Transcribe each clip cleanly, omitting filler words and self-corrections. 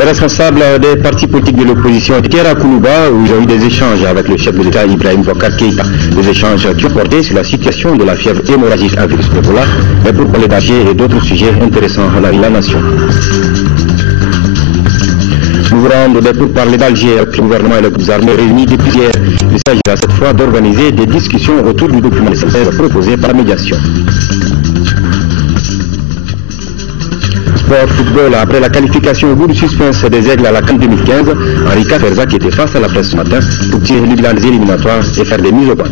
Les responsables des partis politiques de l'opposition étaient à Koulouba où ils ont eu des échanges avec le chef de l'État Ibrahim Boubacar Keïta. Des échanges qui ont porté sur la situation de la fièvre hémorragique à virus Ebola, mais pour parler d'Alger et d'autres sujets intéressants à la nation. Nous vous rendons pour parler d'Alger avec le gouvernement et les armées réunis depuis hier. Il s'agira cette fois d'organiser des discussions autour du document de synthèse proposé par la médiation. Sport football, après la qualification au bout du suspense des Aigles à la CAN 2015, Henri Kaferza qui était face à la presse ce matin pour tirer le bilan des éliminatoires et faire des mises au point.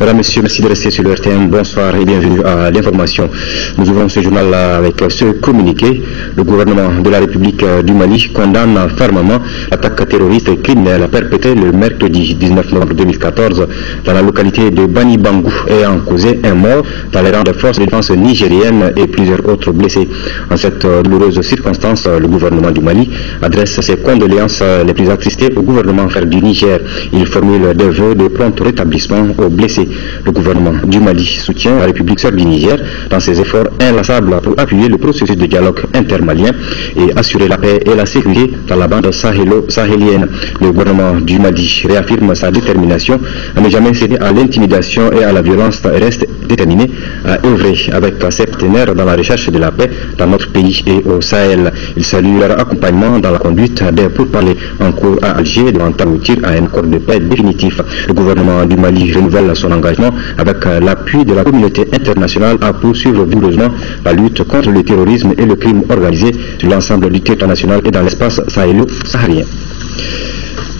Mesdames, Messieurs, merci de rester sur le RTM. Bonsoir et bienvenue à l'information. Nous ouvrons ce journal avec ce communiqué. Le gouvernement de la République du Mali condamne fermement l'attaque terroriste et criminelle perpétrée le mercredi 19 novembre 2014 dans la localité de Bani Bangou ayant causé un mort dans les rangs des forces de défense nigériennes et plusieurs autres blessés. En cette douloureuse circonstance, le gouvernement du Mali adresse ses condoléances les plus attristées au gouvernement frère du Niger. Il formule des vœux de prompt rétablissement aux blessés. Le gouvernement du Mali soutient la République serbe du Niger dans ses efforts inlassables pour appuyer le processus de dialogue intermalien et assurer la paix et la sécurité dans la bande sahélienne. Le gouvernement du Mali réaffirme sa détermination à ne jamais céder à l'intimidation et à la violence et reste déterminé à œuvrer avec ses partenaires dans la recherche de la paix dans notre pays et au Sahel. Il salue leur accompagnement dans la conduite des pourparlers en cours à Alger devant aboutir à un accord de paix définitif. Le gouvernement du Mali renouvelle son engagement avec l'appui de la communauté internationale à poursuivre vigoureusement la lutte contre le terrorisme et le crime organisé sur l'ensemble du territoire national et dans l'espace sahélo-saharien.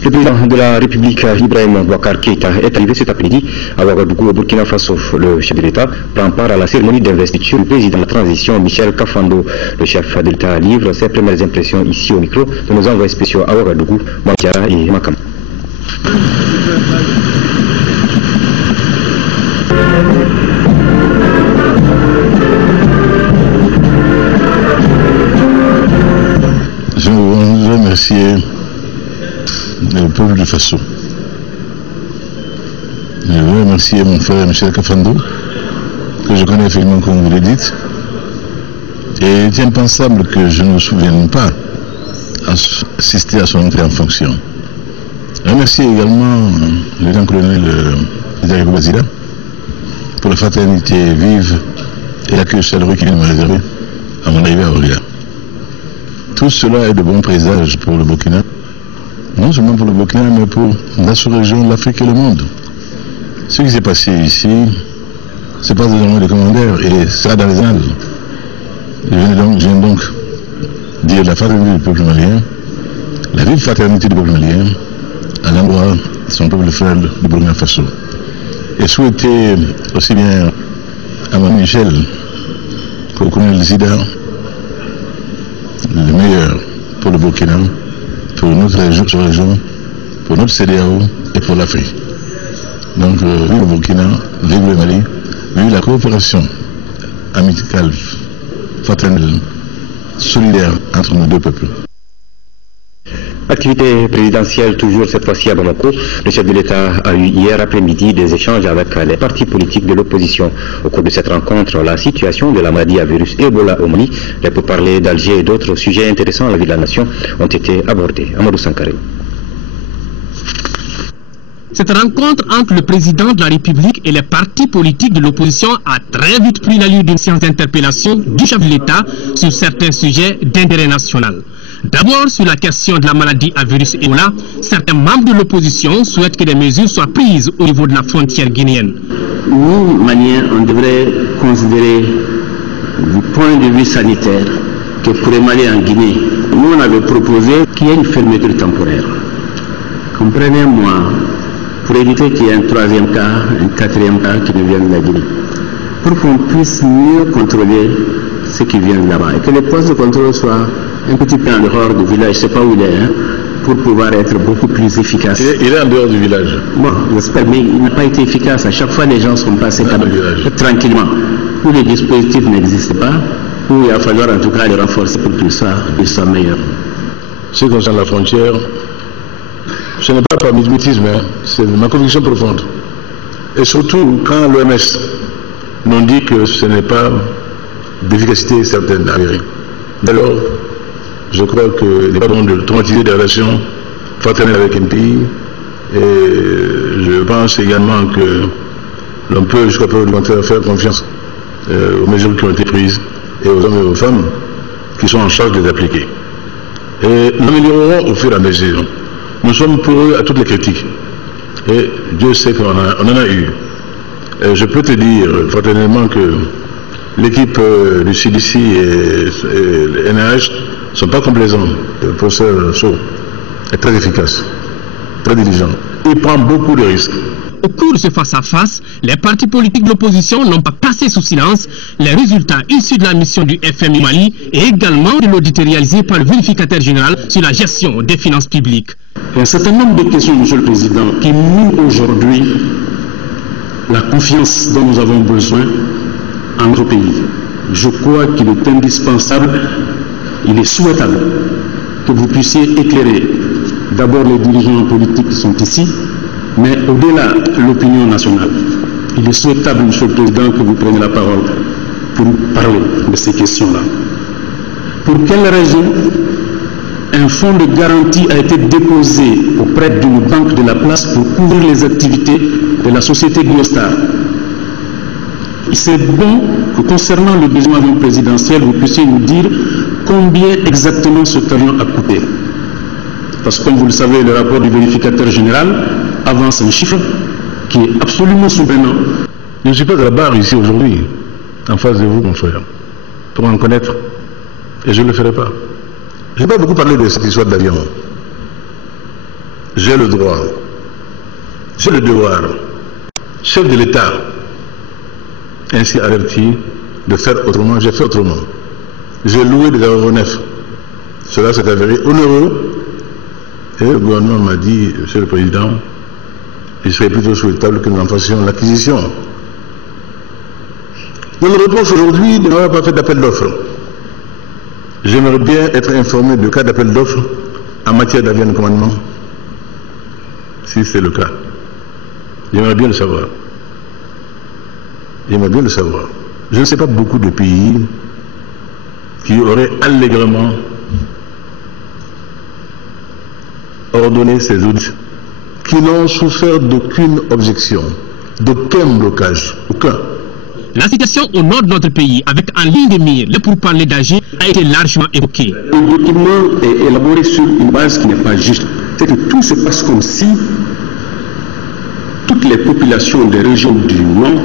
Le président de la République, Ibrahim Boubacar Keïta, est arrivé cet après-midi à Ouagadougou, au Burkina Faso. Le chef de l'État prend part à la cérémonie d'investiture du président de la transition, Michel Kafando. Le chef de l'État livre ses premières impressions ici au micro de nos envoyés spéciaux à Ouagadougou, Mouakiara et Makam. Je veux remercier le peuple du Faso. Je veux remercier mon frère Michel Kafando, que je connais effectivement comme vous le dites. Et il est impensable que je ne me souvienne pas assister à son entrée en fonction. Je remercie également le lieutenant-colonel Isaac Boazila pour la fraternité vive et l'accueil chaleureux qu'il vient de me réserver à mon arrivée à Orléans. Tout cela est de bons présages pour le Burkina, non seulement pour le Burkina, mais pour la sous-région, l'Afrique et le monde. Ce qui s'est passé ici, c'est pas désormais des commandeurs et ça dans les annales. Je viens donc dire la fraternité du peuple malien, la vive fraternité du peuple malien, à l'endroit de son peuple frère du Burkina Faso. Et souhaiter aussi bien à Mme Michel qu'au colonel Zida le meilleur pour le Burkina, pour notre région, pour notre CEDEAO et pour l'Afrique. Donc, vive le Burkina, vive le Mali, vive la coopération amicale, fraternelle, solidaire entre nos deux peuples. Activité présidentielle toujours cette fois-ci à Bamako. Le chef de l'État a eu hier après-midi des échanges avec les partis politiques de l'opposition. Au cours de cette rencontre, la situation de la maladie à virus Ebola au Mali, les pourparlers d'Alger et d'autres sujets intéressants à la vie de la nation ont été abordés. Amadou Sankaré. Cette rencontre entre le président de la République et les partis politiques de l'opposition a très vite pris l'allure d'une séance d'interpellation du chef de l'État sur certains sujets d'intérêt national. D'abord, sur la question de la maladie à virus Ebola, certains membres de l'opposition souhaitent que des mesures soient prises au niveau de la frontière guinéenne. Nous, Maliens, on devrait considérer du point de vue sanitaire que pour les Maliens en Guinée, nous on avait proposé qu'il y ait une fermeture temporaire. Comprenez-moi, pour éviter qu'il y ait un troisième cas, un quatrième cas qui nous vienne de la Guinée, pour qu'on puisse mieux contrôler ce qui vient de là-bas et que les postes de contrôle soient un petit peu en dehors du village, je ne sais pas où il est, hein, pour pouvoir être beaucoup plus efficace. Il est en dehors du village. Bon, j'espère, mais il n'a pas été efficace. À chaque fois, les gens sont passés tranquillement. Où les dispositifs n'existent pas, où il va falloir en tout cas les renforcer pour qu'ils soient meilleurs. Ce qui concerne la frontière, ce n'est pas par mimétisme, hein, c'est ma conviction profonde. Et surtout, quand l'OMS nous dit que ce n'est pas d'efficacité certaine avérée, Dès lors, je crois qu'il n'est pas bon de traumatiser des relations fraternelles avec un pays. Et je pense également que l'on peut, jusqu'à preuve du contraire, faire confiance aux mesures qui ont été prises et aux hommes et aux femmes qui sont en charge de les appliquer. Et nous améliorerons au fur et à mesure. Nous sommes pour eux à toutes les critiques. Et Dieu sait qu'on en a eu. Et je peux te dire fraternellement que l'équipe du CDC et NIH ne sont pas complaisants. Le professeur Sow est très efficace, très diligent. Il prend beaucoup de risques. Au cours de ce face-à-face, les partis politiques de l'opposition n'ont pas passé sous silence les résultats issus de la mission du FMI Mali et également de l'audit réalisé par le vérificateur général sur la gestion des finances publiques. Il y a un certain nombre de questions, Monsieur le Président, qui minent aujourd'hui la confiance dont nous avons besoin en notre pays. Je crois qu'il est indispensable, il est souhaitable que vous puissiez éclairer d'abord les dirigeants politiques qui sont ici, mais au-delà l'opinion nationale. Il est souhaitable, Monsieur le Président, que vous preniez la parole pour parler de ces questions-là. Pour quelles raisons un fonds de garantie a été déposé auprès d'une banque de la place pour couvrir les activités de la société Biostar? C'est bon que concernant le besoin avion présidentiel, vous puissiez nous dire combien exactement cet avion a coûté. Parce que comme vous le savez, le rapport du vérificateur général avance un chiffre qui est absolument souvenant. Je ne suis pas à la barre ici aujourd'hui, en face de vous, mon frère, pour en connaître. Et je ne le ferai pas. Je n'ai pas beaucoup parlé de cette histoire d'avion. J'ai le droit, j'ai le devoir, chef de l'État, ainsi averti de faire autrement, j'ai fait autrement. J'ai loué des aéronefs. Cela s'est avéré onéreux. Et le gouvernement m'a dit, Monsieur le Président, il serait plutôt souhaitable que nous en fassions l'acquisition. On me reproche aujourd'hui de n'avoir pas fait d'appel d'offres. J'aimerais bien être informé du cas d'appel d'offres en matière d'avion de commandement, si c'est le cas. J'aimerais bien le savoir. J'aimerais bien le savoir. Je ne sais pas beaucoup de pays qui auraient allègrement ordonné ces audits, qui n'ont souffert d'aucune objection, d'aucun blocage, aucun. La situation au nord de notre pays, avec en ligne de mire le pourparlers d'Alger, a été largement évoquée. Le document est élaboré sur une base qui n'est pas juste. C'est que tout se passe comme si toutes les populations des régions du Nord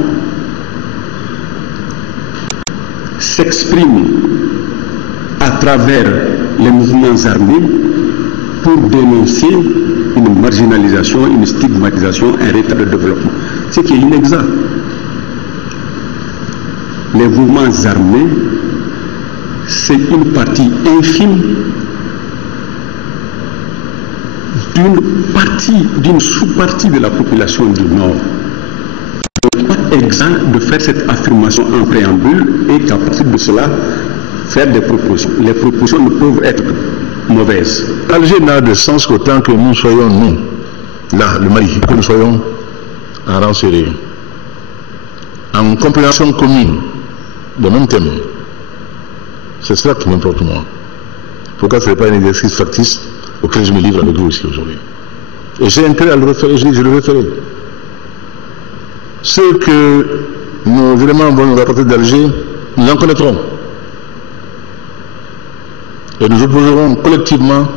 s'expriment à travers les mouvements armés pour dénoncer une marginalisation, une stigmatisation, un retard de développement. Ce qui est inexact. Les mouvements armés, c'est une partie infime d'une sous-partie de la population du Nord. On n'est pas exempt de faire cette affirmation en préambule et qu'à partir de cela, faire des propositions. Les propositions ne peuvent être mauvaises. Alger n'a de sens qu'autant que nous soyons, nous, là, le Mali, que nous soyons en rang serré, en compréhension commune, de même thème. C'est cela qui m'importe moi. Pourquoi ce n'est pas un exercice factice auquel je me livre avec vous ici aujourd'hui? Et j'ai intérêt à le refaire, je le referai. Ce que nos éléments vont nous rapporter d'Alger, nous en connaîtrons. Et nous opposerons collectivement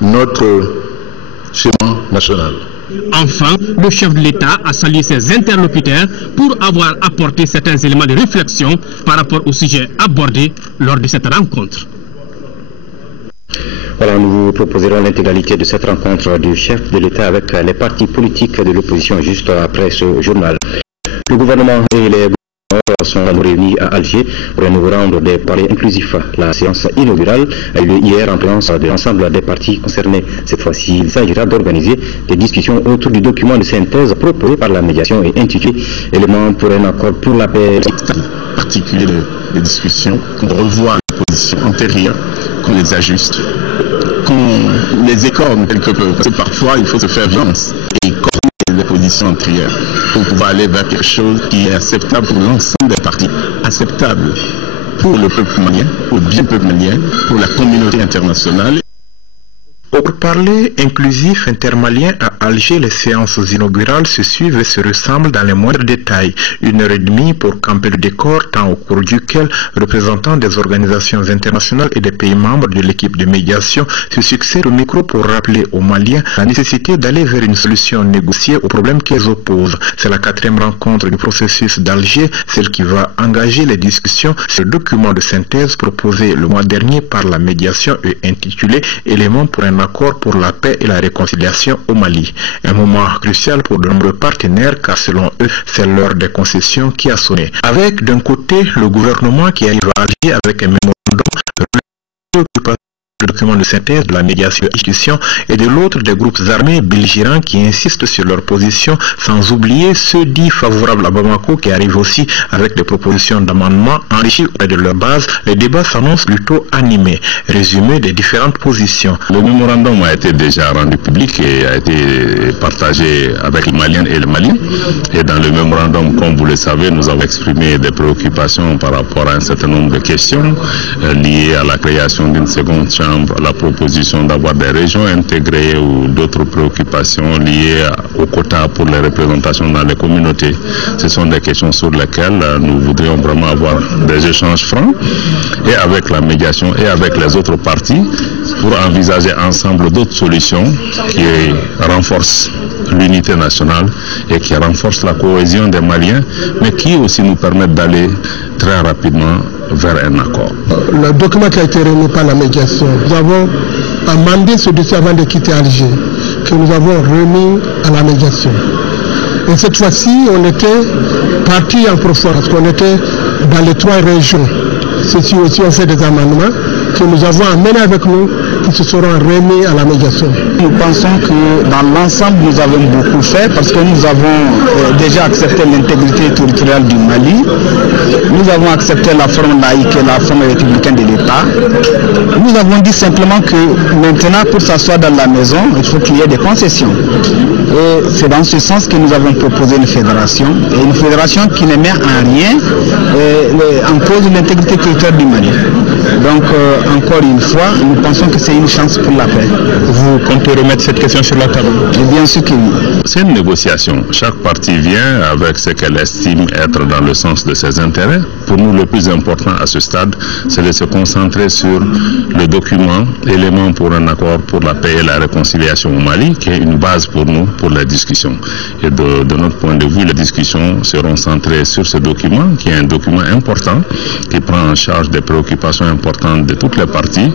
notre schéma national. Enfin, le chef de l'État a salué ses interlocuteurs pour avoir apporté certains éléments de réflexion par rapport au sujet abordé lors de cette rencontre. Voilà, nous vous proposerons l'intégralité de cette rencontre du chef de l'État avec les partis politiques de l'opposition juste après ce journal. Le gouvernement et les sont réunis à Alger pour nous rendre des palais inclusifs. La séance inaugurale a eu lieu hier en présence de l'ensemble des partis concernés. Cette fois-ci, il s'agira d'organiser des discussions autour du document de synthèse proposé par la médiation et intitulé Éléments pour un accord pour la paix. Particulier de discussions, qu'on revoit les positions antérieures, qu'on les ajuste, qu'on les écorne quelque peu, parce que parfois il faut se faire violence et les positions antérieures pour pouvoir aller vers quelque chose qui est acceptable pour l'ensemble des partis. Acceptable. pour le peuple malien, pour le bien peuple malien, pour la communauté internationale. Pour parler inclusif intermalien à Alger, les séances inaugurales se suivent et se ressemblent dans les moindres détails. 1h30 pour camper le décor, temps au cours duquel représentants des organisations internationales et des pays membres de l'équipe de médiation se succèdent au micro pour rappeler aux Maliens la nécessité d'aller vers une solution négociée aux problèmes qui les opposent. C'est la 4e rencontre du processus d'Alger, celle qui va engager les discussions sur le document de synthèse proposé le mois dernier par la médiation et intitulé « Éléments pour un accord pour la paix et la réconciliation au Mali ». Un moment crucial pour de nombreux partenaires car selon eux, c'est l'heure des concessions qui a sonné. Avec d'un côté le gouvernement qui arrive à Alger avec un mémorandum le document de synthèse de la médiation de l'institution et de l'autre des groupes armés belligérants qui insistent sur leur position, sans oublier ceux dits favorables à Bamako qui arrivent aussi avec des propositions d'amendement enrichies auprès de leur base. Les débats s'annoncent plutôt animés. Résumé des différentes positions. Le mémorandum a été déjà rendu public et a été partagé avec les Maliens et les Maliens. Et dans le mémorandum, comme vous le savez, nous avons exprimé des préoccupations par rapport à un certain nombre de questions liées à la création d'une seconde chambre, la proposition d'avoir des régions intégrées ou d'autres préoccupations liées aux quotas pour les représentations dans les communautés. Ce sont des questions sur lesquelles nous voudrions vraiment avoir des échanges francs et avec la médiation et avec les autres parties pour envisager ensemble d'autres solutions qui renforcent l'unité nationale et qui renforcent la cohésion des Maliens, mais qui aussi nous permettent d'aller très rapidement vers un accord. Le document qui a été remis par la médiation, nous avons amendé ce dossier avant de quitter Alger, que nous avons remis à la médiation. Et cette fois-ci, on était parti en profondeur, parce qu'on était dans les 3 régions. Ceci aussi, on fait des amendements que nous avons amenés avec nous, qui se seront remis à la médiation. Nous pensons que dans l'ensemble, nous avons beaucoup fait, parce que nous avons déjà accepté l'intégrité territoriale du Mali. Nous avons accepté la forme laïque et la forme républicaine de l'État. Nous avons dit simplement que maintenant, pour s'asseoir dans la maison, il faut qu'il y ait des concessions. Et c'est dans ce sens que nous avons proposé une fédération, et une fédération qui ne met en rien en cause l'intégrité territoriale du Mali. Donc, encore une fois, nous pensons que c'est une chance pour la paix. Vous comptez remettre cette question sur la table? Bien sûr que oui. C'est une négociation. Chaque partie vient avec ce qu'elle estime être dans le sens de ses intérêts. Pour nous, le plus important à ce stade, c'est de se concentrer sur le document élément pour un accord pour la paix et la réconciliation au Mali, qui est une base pour nous, pour la discussion. Et de notre point de vue, les discussions seront centrées sur ce document, qui est un document important, qui prend en charge des préoccupations importantes de toutes les parties.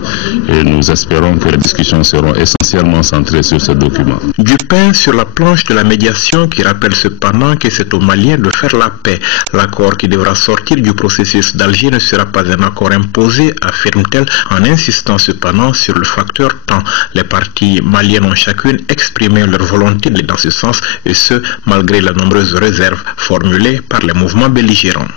Et nous espérons que les discussions seront essentiellement centrées sur ce document. Du pain sur la planche de la médiation qui rappelle cependant que c'est aux Maliens de faire la paix. L'accord qui devra sortir du processus d'Alger ne sera pas un accord imposé, affirme-t-elle, en insistant cependant sur le facteur temps. Les parties maliennes ont chacune exprimé leur volonté dans ce sens, et ce, malgré les nombreuses réserves formulées par les mouvements belligérants.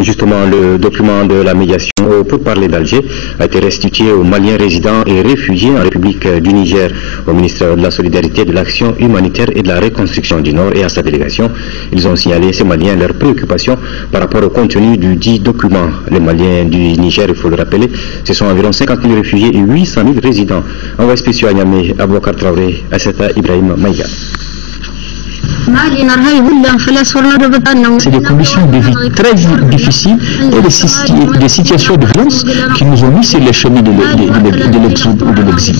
Justement, le document de la médiation pour parler d'Alger a été restitué aux Maliens résidents et réfugiés en République du Niger, au ministre de la Solidarité, de l'Action humanitaire et de la Reconstruction du Nord et à sa délégation. Ils ont signalé, ces Maliens, leurs préoccupations par rapport au contenu du dit document. Les Maliens du Niger, il faut le rappeler, ce sont environ 50 000 réfugiés et 800 000 résidents. Envoyé spécial à Niamey, Abouakar Traoré, Asseta Ibrahim Maïga. C'est des conditions de vie très difficiles et des situations de violence qui nous ont mis sur les chemins de l'exode ou de l'exil.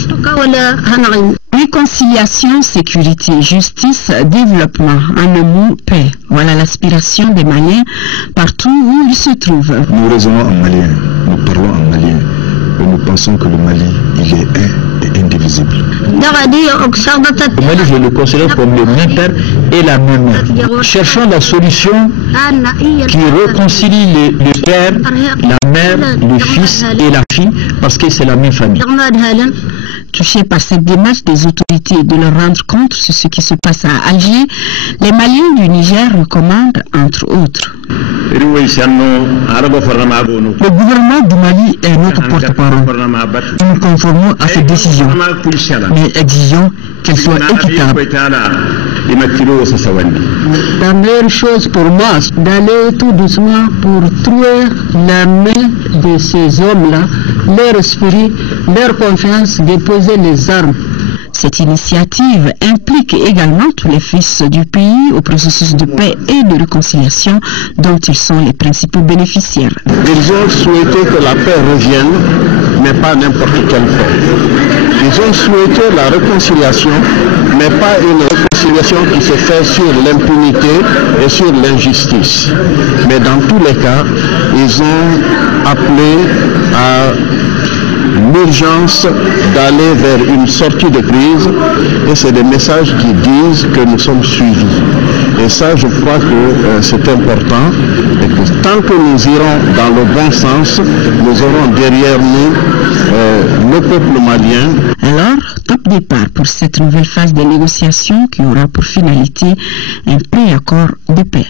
Réconciliation, sécurité, justice, développement, en un mot, paix. Voilà l'aspiration des Maliens partout où ils se trouvent. Nous raisonnons en malien, nous parlons en malien. Et nous pensons que le Mali, il est un et indivisible. Le Mali, je le considère comme le même père et la même mère. Cherchons la solution qui réconcilie le père, la mère, le fils et la fille, parce que c'est la même famille. Touchés par cette démarche des autorités de leur rendre compte sur ce qui se passe à Alger, les Maliens du Niger recommandent, entre autres. Le gouvernement du Mali est notre porte-parole. Nous nous conformons à cette décision, mais exigeons qu'elle soit équitable. La meilleure chose pour moi, d'aller tout doucement pour trouver la main de ces hommes-là, leur esprit, leur confiance, déposer les armes. Cette initiative implique également tous les fils du pays au processus de paix et de réconciliation dont ils sont les principaux bénéficiaires. Ils ont souhaité que la paix revienne, mais pas n'importe quelle paix. Ils ont souhaité la réconciliation, mais pas une réconciliation qui se fait sur l'impunité et sur l'injustice. Mais dans tous les cas, ils ont appelé à l'urgence d'aller vers une sortie de crise, et c'est des messages qui disent que nous sommes suivis. Et ça, je crois que c'est important, et que tant que nous irons dans le bon sens, nous aurons derrière nous le peuple malien. Alors, top départ pour cette nouvelle phase de négociation qui aura pour finalité un pré-accord de paix.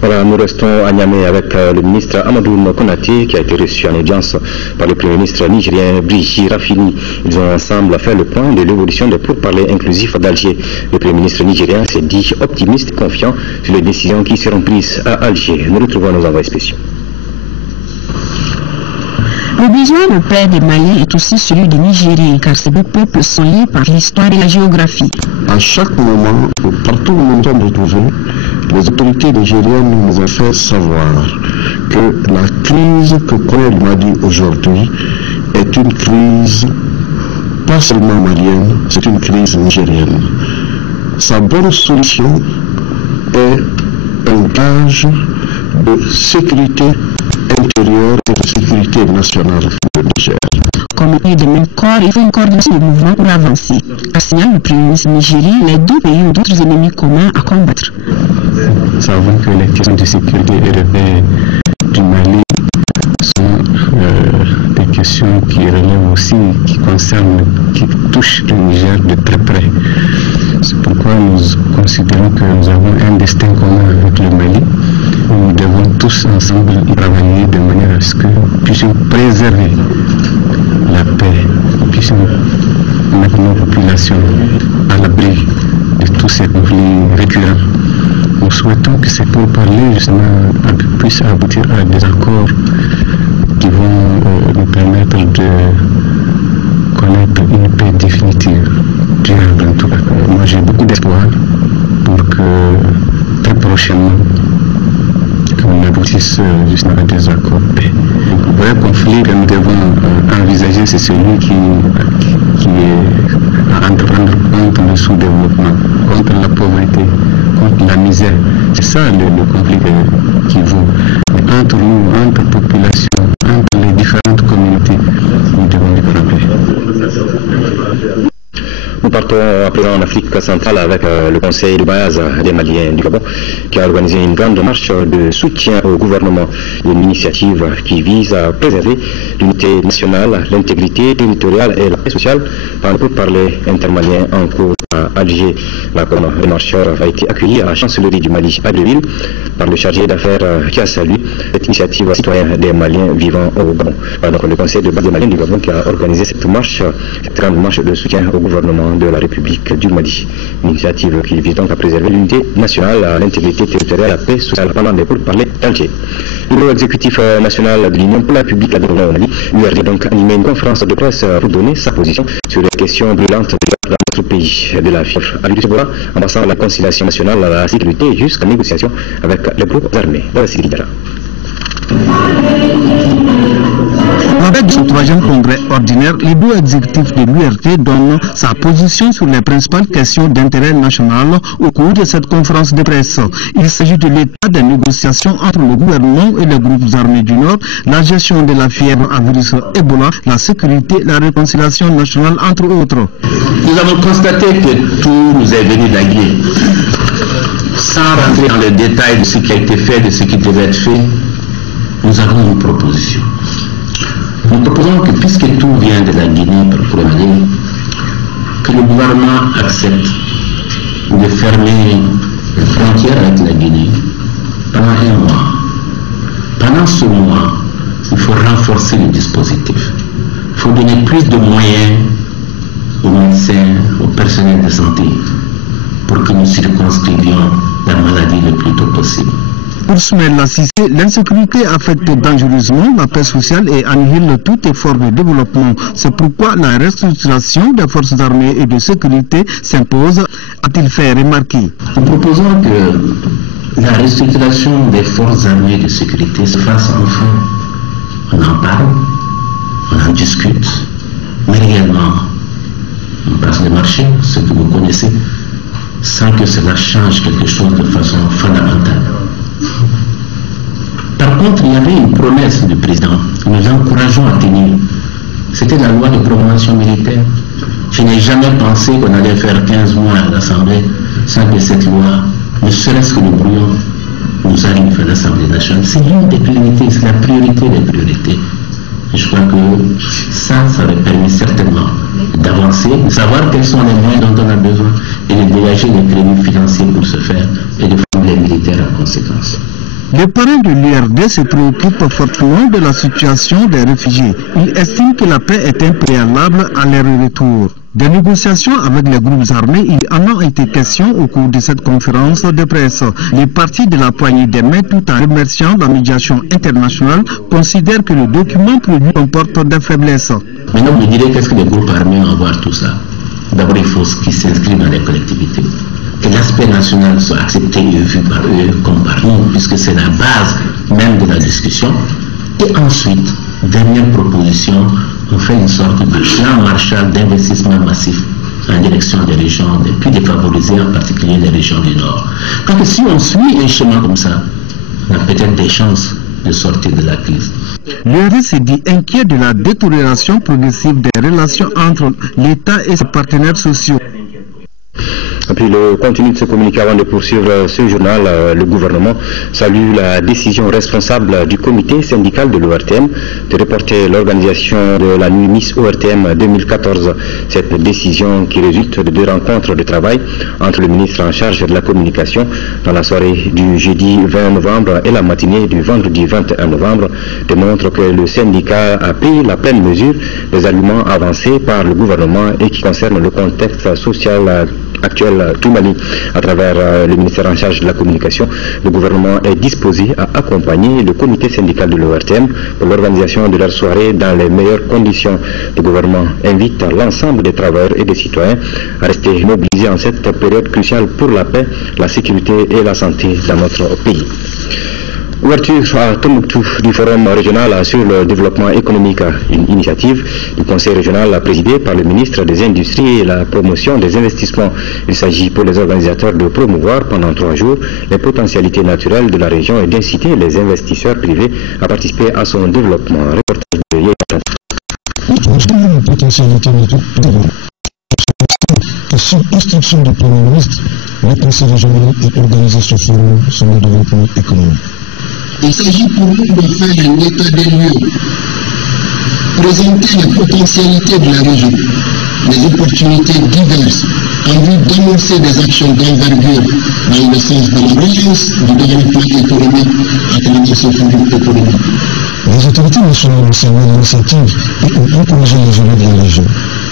Voilà, nous restons à Niamey avec le ministre Amadou Konaté qui a été reçu en audience par le Premier ministre nigérien Brigitte Rafini. Ils ont ensemble fait le point de l'évolution des pourparlers inclusifs d'Alger. Le Premier ministre nigérien s'est dit optimiste et confiant sur les décisions qui seront prises à Alger. Nous retrouvons nos envoyés spéciaux. Le besoin de paix des Maliens est aussi celui des Nigériens, car ces deux peuples sont liés par l'histoire et la géographie. À chaque moment, partout où nous sommes retrouvés, les autorités nigériennes nous ont fait savoir que la crise que connaît le Mali aujourd'hui est une crise pas seulement malienne, c'est une crise nigérienne. Sa bonne solution est un gage de sécurité intérieure et de sécurité nationale pour le Niger. Comme de même corps, il faut une coordination de mouvement pour avancer. À signal le Premier ministre nigérien, les deux pays ont d'autres ennemis communs à combattre. Nous savons que les questions de sécurité et de paix du Mali sont des questions qui relèvent aussi, qui concernent, qui touchent le Niger de très près. C'est pourquoi nous considérons que nous avons un destin commun avec le Mali. Nous devons tous ensemble travailler de manière à ce que nous puissions préserver la paix, nous puissions mettre nos populations à l'abri de tous ces conflits récurrents. Nous souhaitons que ces pourparlers justement puissent aboutir à des accords qui vont nous permettre de connaître une paix définitive, durable en tout cas. Moi j'ai beaucoup d'espoir pour que très prochainement qu'on aboutisse justement à des accords de paix. Le vrai conflit que nous devons envisager, c'est celui qui est à entreprendre contre le sous-développement, contre la pauvreté, contre la misère. C'est ça le conflit qui vaut. Mais entre nous, entre populations, entre les différentes communautés, nous devons vivre en paix. Nous partons à présent en Afrique centrale avec le conseil de base des Maliens du Gabon qui a organisé une grande marche de soutien au gouvernement. Une initiative qui vise à préserver l'unité nationale, l'intégrité territoriale et la paix sociale par le pourparler intermalien en cours à Alger. La colonne des marcheurs a été accueillie à la chancellerie du Mali à Libreville par le chargé d'affaires qui a salué cette initiative citoyenne des Maliens vivant au Gabon. Donc le conseil de base des Maliens du Gabon qui a organisé cette grande marche de soutien au gouvernement de la République du Mali. Une initiative qui vise donc à préserver l'unité nationale, l'intégrité territoriale, la paix sociale pendant des pourparlers d'Alger. Le bureau exécutif national de l'Union pour la République au Mali, l'URD, a donc animé une conférence de presse pour donner sa position sur les questions brûlantes dans notre pays, de la fièvre à l'Utibora, en passant à la conciliation nationale, à la sécurité jusqu'à la négociation avec les groupes armés. Voilà ce qu'il dira. Avec ce troisième congrès ordinaire, le bureau exécutif de l'URT donne sa position sur les principales questions d'intérêt national au cours de cette conférence de presse. Il s'agit de l'état des négociations entre le gouvernement et les groupes armés du Nord, la gestion de la fièvre à virus Ebola, la sécurité, la réconciliation nationale, entre autres. Nous avons constaté que tout nous est venu d'Aguilé. Sans rentrer dans les détails de ce qui a été fait, de ce qui devait être fait, nous avons une proposition. Nous proposons que, puisque tout vient de la Guinée pour le Mali, que le gouvernement accepte de fermer les frontières avec la Guinée pendant un mois. Pendant ce mois, il faut renforcer le dispositif. Il faut donner plus de moyens aux médecins, aux personnel de santé pour que nous circonscrivions la maladie le plus tôt possible. Pour Soumaïla Cissé, l'insécurité affecte dangereusement la paix sociale et annihile tout effort de développement. C'est pourquoi la restructuration des forces armées et de sécurité s'impose, a-t-il fait remarquer. Nous proposons que la restructuration des forces armées et de sécurité se fasse enfin. On en parle, on en discute, mais réellement, on passe le marché, ce que vous connaissez, sans que cela change quelque chose de façon fondamentale. Par contre, il y avait une promesse du président que nous encourageons à tenir. C'était la loi de programmation militaire. Je n'ai jamais pensé qu'on allait faire 15 mois à l'Assemblée sans que cette loi, ne serait-ce que le brouillon, nous arrive à l'Assemblée nationale. C'est l'une des priorités, c'est la priorité des priorités. Et je crois que ça aurait permis certainement d'avancer, de savoir quels sont les moyens dont on a besoin et de dégager les crédits financiers pour ce faire et de former les militaires en conséquence. Les parents de l'URD se préoccupent fortement de la situation des réfugiés. Ils estiment que la paix est impréalable à leur retour. Des négociations avec les groupes armés, il en a été question au cours de cette conférence de presse. Les partis de la poignée des mains, tout en remerciant la médiation internationale, considèrent que le document produit comporte des faiblesses. Maintenant, vous me direz qu'est-ce que les groupes armés vont voir tout ça. D'abord, il faut qu'ils s'inscrivent dans les collectivités. Que l'aspect national soit accepté et vu par eux comme par nous, puisque c'est la base même de la discussion. Et ensuite, dernière proposition, on fait une sorte de plan Marshall d'investissement massif en direction des régions les plus défavorisées, en particulier les régions du Nord. Parce que si on suit un chemin comme ça, on a peut-être des chances de sortir de la crise. L'URD se dit inquiet de la détérioration progressive des relations entre l'État et ses partenaires sociaux. Et puis le contenu de ce communiqué avant de poursuivre ce journal, le gouvernement salue la décision responsable du comité syndical de l'ORTM de reporter l'organisation de la nuit Miss ORTM 2014. Cette décision qui résulte de 2 rencontres de travail entre le ministre en charge de la communication dans la soirée du jeudi 20 novembre et la matinée du vendredi 21 novembre démontre que le syndicat a pris la pleine mesure des arguments avancés par le gouvernement et qui concernent le contexte social actuel du Mali. À travers le ministère en charge de la communication, le gouvernement est disposé à accompagner le comité syndical de l'ORTM pour l'organisation de leur soirée dans les meilleures conditions. Le gouvernement invite l'ensemble des travailleurs et des citoyens à rester mobilisés en cette période cruciale pour la paix, la sécurité et la santé dans notre pays. Ouverture à Tombouctou du Forum régional sur le développement économique, une initiative du Conseil régional présidée par le ministre des Industries et la promotion des investissements. Il s'agit pour les organisateurs de promouvoir pendant 3 jours les potentialités naturelles de la région et d'inciter les investisseurs privés à participer à son développement. Reportage de une potentialité naturelle. Que sous instruction du Premier ministre, le Conseil régional est organisé ce forum sur le développement économique. Il s'agit pour nous de faire un état des lieux, présenter les potentialités de la région, les opportunités diverses, en vue d'annoncer des actions d'envergure dans le sens de la relance du développement économique à travers ce forum économique. Les autorités nationales ont salué l'initiative et ont encouragé les élus de la région.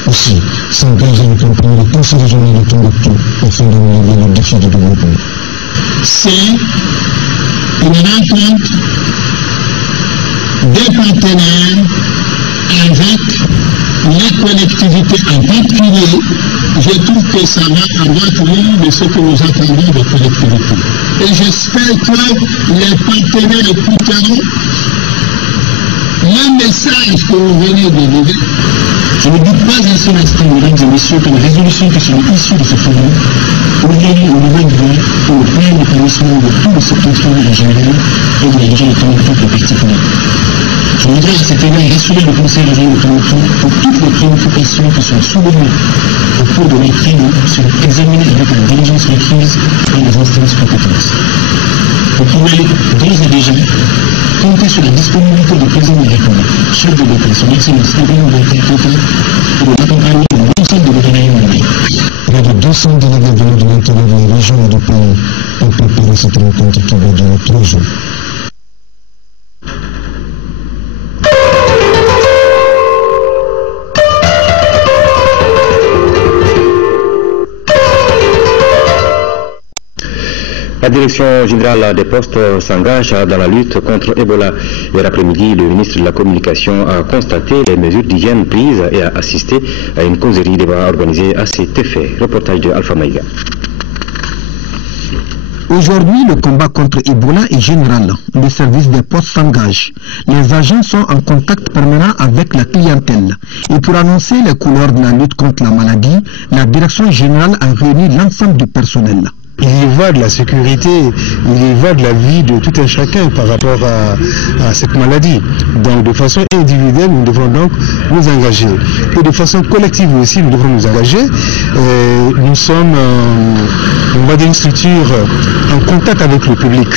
Aussi, s'engagent à accompagner le Conseil régional de Tombouctou afin de relever le défi du développement. C'est une rencontre des partenaires avec les collectivités en particulier. Je trouve que ça va à droite ligne de ce que nous attendons des collectivités. Et j'espère que les partenaires écouteront le message que vous venez de donner. Je ne doute pas un seul instant, mesdames et messieurs, que les résolutions qui sont issues de ce forum, aujourd'hui au niveau du pour le plein épanouissement de tout le secteur régional et de la région de Tombouctou en particulier. Je voudrais à cet égard rassurer le Conseil régional de Tombouctou pour toutes les préoccupations qui sont soulevées au cours de nos travaux sur examiner avec la diligence requise par les instances compétences. Vous pouvez d'ores et déjà compter sur la disponibilité du président de la République, chef de l'État, son excellence Ibrahim Boubacar Keïta, pour l'accompagnement de l'ensemble de l'organisation de Mali. Près de 200 délégués venus de l'intérieur de la région et du pays ont préparé cette rencontre qui va durer 3 jours. La direction générale des postes s'engage dans la lutte contre Ebola. Hier après-midi, le ministre de la Communication a constaté les mesures d'hygiène prises et a assisté à une causerie débat organisée à cet effet. Reportage de Alpha Maïga. Aujourd'hui, le combat contre Ebola est général. Le service des postes s'engage. Les agents sont en contact permanent avec la clientèle. Et pour annoncer les couleurs de la lutte contre la maladie, la direction générale a réuni l'ensemble du personnel. Il y va de la sécurité, il y va de la vie de tout un chacun par rapport à cette maladie. Donc de façon individuelle, nous devons donc nous engager. Et de façon collective aussi, nous devons nous engager. Nous sommes, on va dire, une structure en contact avec le public.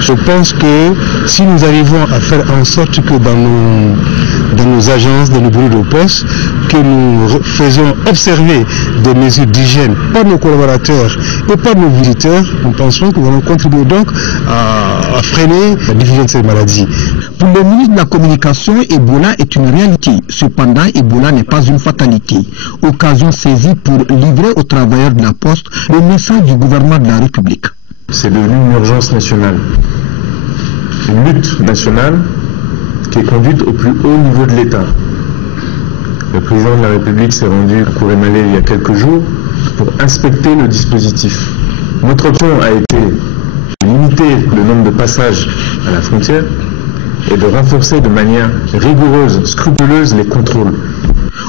Je pense que si nous arrivons à faire en sorte que dans nos agences, dans nos bureaux de poste, que nous faisons observer des mesures d'hygiène par nos collaborateurs et par nos visiteurs, nous pensons que nous allons contribuer donc à freiner la diffusion de cette maladie. Pour le ministre de la Communication, Ebola est une réalité. Cependant, Ebola n'est pas une fatalité. Occasion saisie pour livrer aux travailleurs de la Poste le message du gouvernement de la République. C'est devenu une urgence nationale. Une lutte nationale qui est conduite au plus haut niveau de l'État. Le président de la République s'est rendu à Kourémalé il y a quelques jours pour inspecter le dispositif. Notre plan a été de limiter le nombre de passages à la frontière et de renforcer de manière rigoureuse, scrupuleuse les contrôles.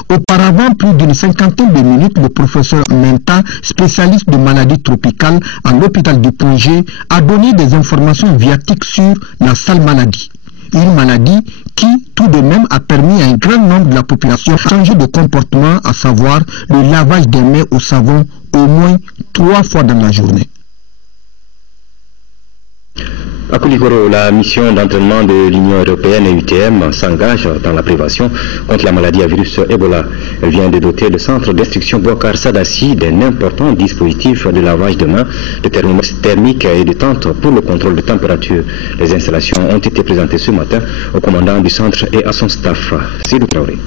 Auparavant, plus d'une cinquantaine de minutes, le professeur Menta, spécialiste de maladies tropicales à l'hôpital du Plongé, a donné des informations viatiques sur la sale maladie. Une maladie qui, tout de même, a permis à un grand nombre de la population de changer de comportement, à savoir le lavage des mains au savon au moins 3 fois dans la journée. À Koulikoro, la mission d'entraînement de l'Union européenne et UTM s'engage dans la prévention contre la maladie à virus Ebola. Elle vient de doter le centre d'instruction Bouakar Sadassi d'un important dispositif de lavage de mains, de thermomètre thermique et de tentes pour le contrôle de température. Les installations ont été présentées ce matin au commandant du centre et à son staff. Sidou Traoré.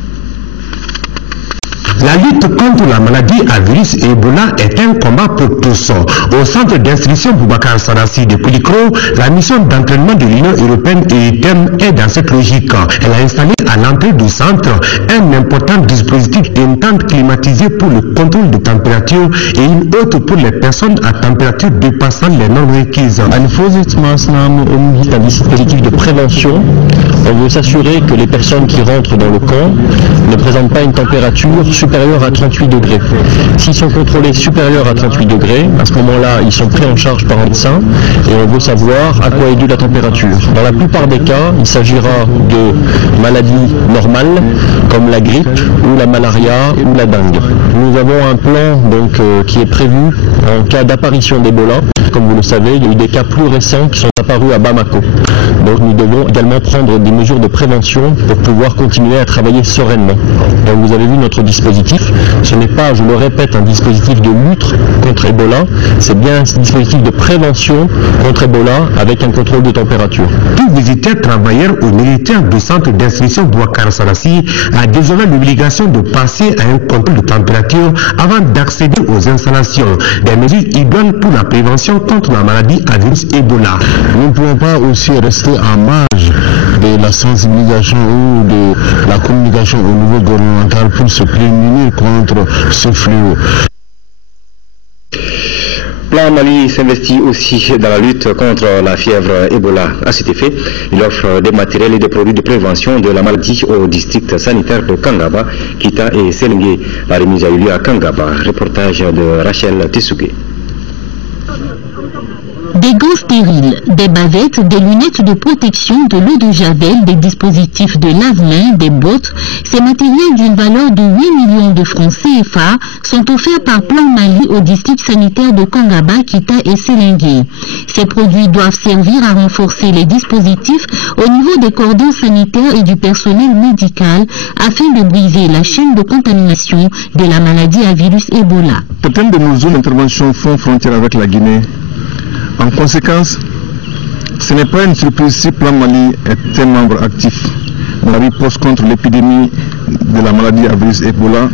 La lutte contre la maladie à virus Ebola est un combat pour tous. Au centre d'instruction Boubacar Sadassi de Koulikoro, la mission d'entraînement de l'Union européenne et UTM est dans cette logique. Elle a installé à l'entrée du centre un important dispositif d'une tente climatisée pour le contrôle de température et une autre pour les personnes à température dépassant les normes requises. Un dispositif de prévention. On veut s'assurer que les personnes qui rentrent dans le camp ne présentent pas une température supérieure à 38 degrés. S'ils sont contrôlés supérieurs à 38 degrés, à ce moment-là, ils sont pris en charge par un médecin et on veut savoir à quoi est due la température. Dans la plupart des cas, il s'agira de maladies normales comme la grippe ou la malaria ou la dengue. Nous avons un plan donc, qui est prévu en cas d'apparition d'Ebola. Comme vous le savez, il y a eu des cas plus récents qui sont apparus à Bamako. Donc nous devons également prendre des mesures de prévention pour pouvoir continuer à travailler sereinement. Donc vous avez vu notre dispositif. Ce n'est pas, je le répète, un dispositif de lutte contre Ebola. C'est bien un dispositif de prévention contre Ebola avec un contrôle de température. Tout visiteur, travailleur ou militaire du centre d'instruction Bouakar Sadassi a désormais l'obligation de passer à un contrôle de température avant d'accéder aux installations. Des mesures idoines pour la prévention contre la maladie à virus Ebola. Nous ne pouvons pas aussi rester en marge de la sensibilisation ou de la communication au niveau gouvernemental pour se prémunir contre ce fléau. Plan Mali s'investit aussi dans la lutte contre la fièvre Ebola. À cet effet, il offre des matériels et des produits de prévention de la maladie au district sanitaire de Kangaba, Kita et Selingue. La remise a eu lieu à Kangaba. Reportage de Rachel Tessougué. Des gants stériles, des bavettes, des lunettes de protection, de l'eau de javel, des dispositifs de lave-mains, des bottes, ces matériels d'une valeur de 8 millions de francs CFA sont offerts par Plan Mali au district sanitaire de Kangaba, Kita et Selingue. Ces produits doivent servir à renforcer les dispositifs au niveau des cordons sanitaires et du personnel médical afin de briser la chaîne de contamination de la maladie à virus Ebola. Certaines de nos zones d'intervention font frontière avec la Guinée. En conséquence, ce n'est pas une surprise si Plan Mali est un membre actif dans la riposte contre l'épidémie de la maladie à virus Ebola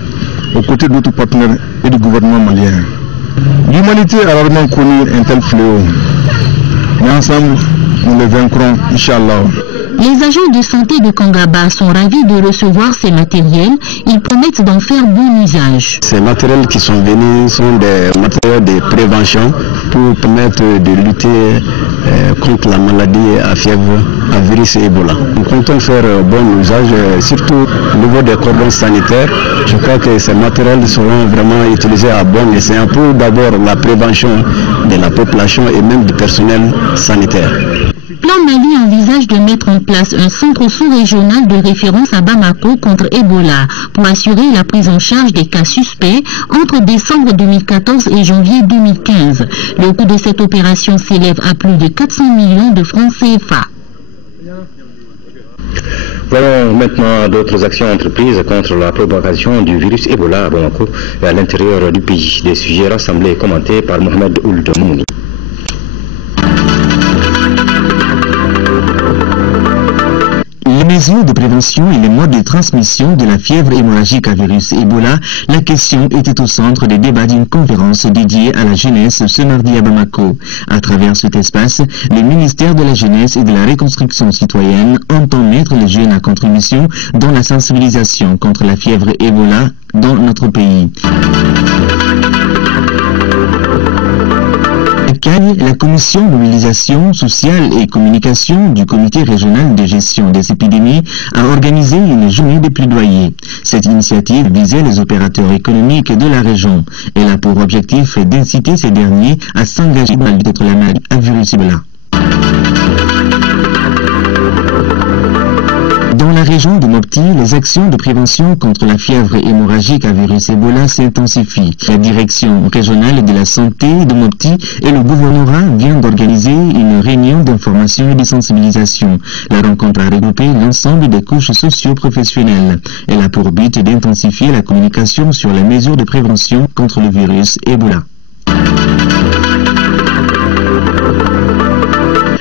aux côtés d'autres partenaires et du gouvernement malien. L'humanité a rarement connu un tel fléau. Mais ensemble, nous les vaincrons, Inch'Allah. Les agents de santé de Kangaba sont ravis de recevoir ces matériels. Ils promettent d'en faire bon usage. Ces matériels qui sont venus sont des matériels de prévention pour permettre de lutter contre la maladie à fièvre, à virus et Ebola. Nous comptons faire bon usage, surtout au niveau des cordons sanitaires. Je crois que ces matériels seront vraiment utilisés à bon escient pour d'abord la prévention de la population et même du personnel sanitaire. Plan Mali envisage de mettre en place un centre sous-régional de référence à Bamako contre Ebola pour assurer la prise en charge des cas suspects entre décembre 2014 et janvier 2015. Le coût de cette opération s'élève à plus de 400 millions de francs CFA. Voyons maintenant d'autres actions entreprises contre la propagation du virus Ebola à Bamako et à l'intérieur du pays. Des sujets rassemblés et commentés par Mohamed Ould Mouni. Les mesures de prévention et les modes de transmission de la fièvre hémorragique à virus Ebola, la question était au centre des débats d'une conférence dédiée à la jeunesse ce mardi à Bamako. À travers cet espace, le ministère de la Jeunesse et de la Reconstruction citoyenne entend mettre les jeunes à contribution dans la sensibilisation contre la fièvre Ebola dans notre pays. La commission mobilisation sociale et communication du comité régional de gestion des épidémies a organisé une journée de plaidoyer. Cette initiative visait les opérateurs économiques de la région. Elle a pour objectif d'inciter ces derniers à s'engager dans la lutte contre la maladie à virus Ebola. Dans la région de Mopti, les actions de prévention contre la fièvre hémorragique à virus Ebola s'intensifient. La direction régionale de la santé de Mopti et le gouvernorat viennent d'organiser une réunion d'information et de sensibilisation. La rencontre a regroupé l'ensemble des couches socio-professionnelles. Elle a pour but d'intensifier la communication sur les mesures de prévention contre le virus Ebola.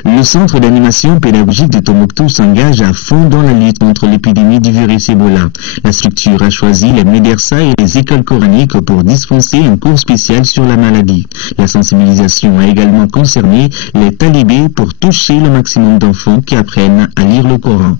Le centre d'animation pédagogique de Tombouctou s'engage à fond dans la lutte contre l'épidémie du virus Ebola. La structure a choisi les médersa et les écoles coraniques pour dispenser un cours spécial sur la maladie. La sensibilisation a également concerné les talibés pour toucher le maximum d'enfants qui apprennent à lire le Coran.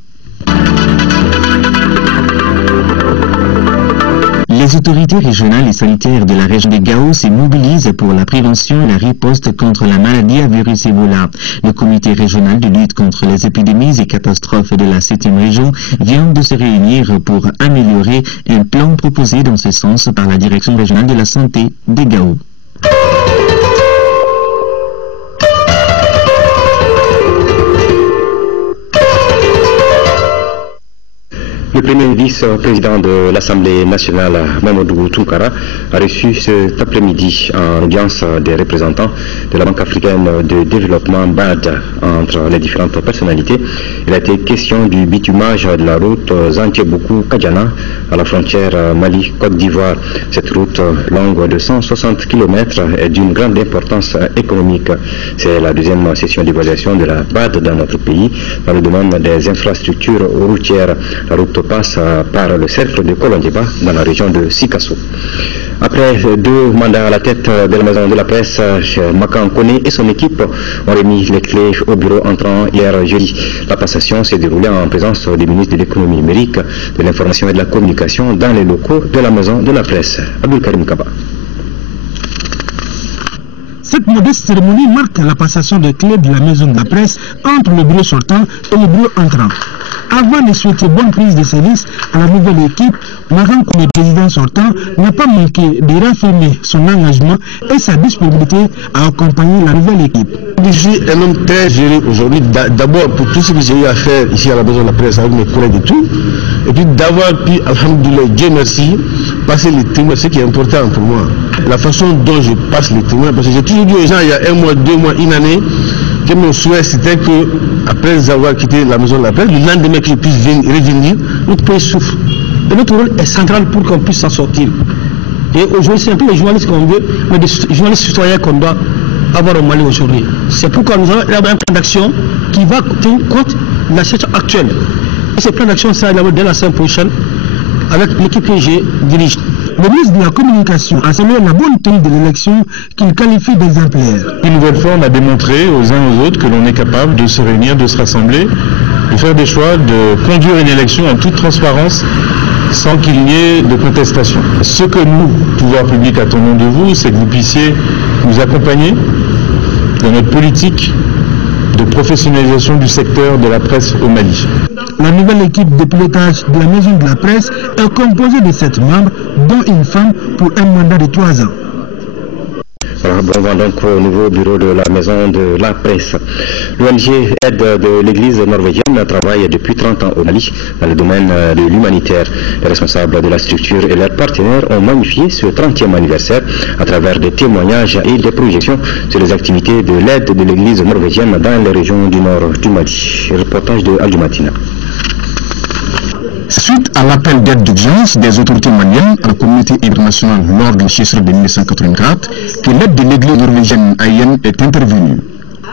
Les autorités régionales et sanitaires de la région de Gao se mobilisent pour la prévention et la riposte contre la maladie à virus Ebola. Le comité régional de lutte contre les épidémies et catastrophes de la 7e région vient de se réunir pour améliorer un plan proposé dans ce sens par la direction régionale de la santé de Gao. Le premier vice-président de l'Assemblée nationale, Mamadou Tounkara, a reçu cet après-midi en audience des représentants de la Banque africaine de développement BAD. Entre les différentes personnalités, il a été question du bitumage de la route Zantieboukou-Kadjana à la frontière Mali-Côte d'Ivoire. Cette route longue de 160 km est d'une grande importance économique. C'est la deuxième session d'évaluation de la BAD dans notre pays dans le domaine des infrastructures routières. La route passe par le cercle de Kolondiba dans la région de Sikasso. Après 2 mandats à la tête de la maison de la presse, Makan Kone et son équipe ont remis les clés au bureau entrant hier jeudi. La passation s'est déroulée en présence du ministre de l'économie numérique, de l'information et de la communication dans les locaux de la maison de la presse. Abdul Karim Kaba. Cette modeste cérémonie marque la passation des clés de la maison de la presse entre le bureau sortant et le bureau entrant. Avant de souhaiter bonne prise de service à la nouvelle équipe, Makan Kone, président sortant, n'a pas manqué de réaffirmer son engagement et sa disponibilité à accompagner la nouvelle équipe. Je suis un homme très géré aujourd'hui, d'abord pour tout ce que j'ai eu à faire ici à la maison de la presse avec mes collègues et tout, et puis d'avoir pu, alhamdoulilah, Dieu merci, passer les témoins, ce qui est important pour moi. La façon dont je passe les témoins, parce que j'ai toujours dit aux gens il y a 1 mois, 2 mois, une année, que mon souhait c'était que, après avoir quitté la maison de la presse, le lendemain que je puisse revenir, notre pays souffre. Et notre rôle est central pour qu'on puisse s'en sortir. Et aujourd'hui, c'est un peu les journalistes qu'on veut, mais des journalistes citoyens qu'on doit avoir au Mali aujourd'hui. C'est pourquoi nous avons élaboré un plan d'action qui va tenir compte de la situation actuelle. Et ce plan d'action sera élaboré dès la semaine prochaine avec l'équipe que je dirige. Le ministre de la Communication a salué la bonne tenue de l'élection qu'il qualifie d'exemplaire. Une nouvelle fois, on a démontré aux uns aux autres que l'on est capable de se réunir, de se rassembler, de faire des choix, de conduire une élection en toute transparence sans qu'il n'y ait de contestation. Ce que nous, pouvoir public, attendons de vous, c'est que vous puissiez nous accompagner dans notre politique de professionnalisation du secteur de la presse au Mali. La nouvelle équipe de pilotage de la Maison de la Presse est composée de 7 membres, dont une femme pour un mandat de 3 ans. On va donc au nouveau bureau de la Maison de la Presse. L'ONG Aide de l'Église norvégienne travaille depuis 30 ans au Mali dans le domaine de l'humanitaire. Les responsables de la structure et leurs partenaires ont magnifié ce 30e anniversaire à travers des témoignages et des projections sur les activités de l'aide de l'Église norvégienne dans les régions du nord du Mali. Reportage de Al-Jumatina. Suite à l'appel d'aide d'urgence des autorités maliennes à la communauté internationale lors du sécheresse de 1984, que l'aide de l'église norvégienne AIN est intervenue.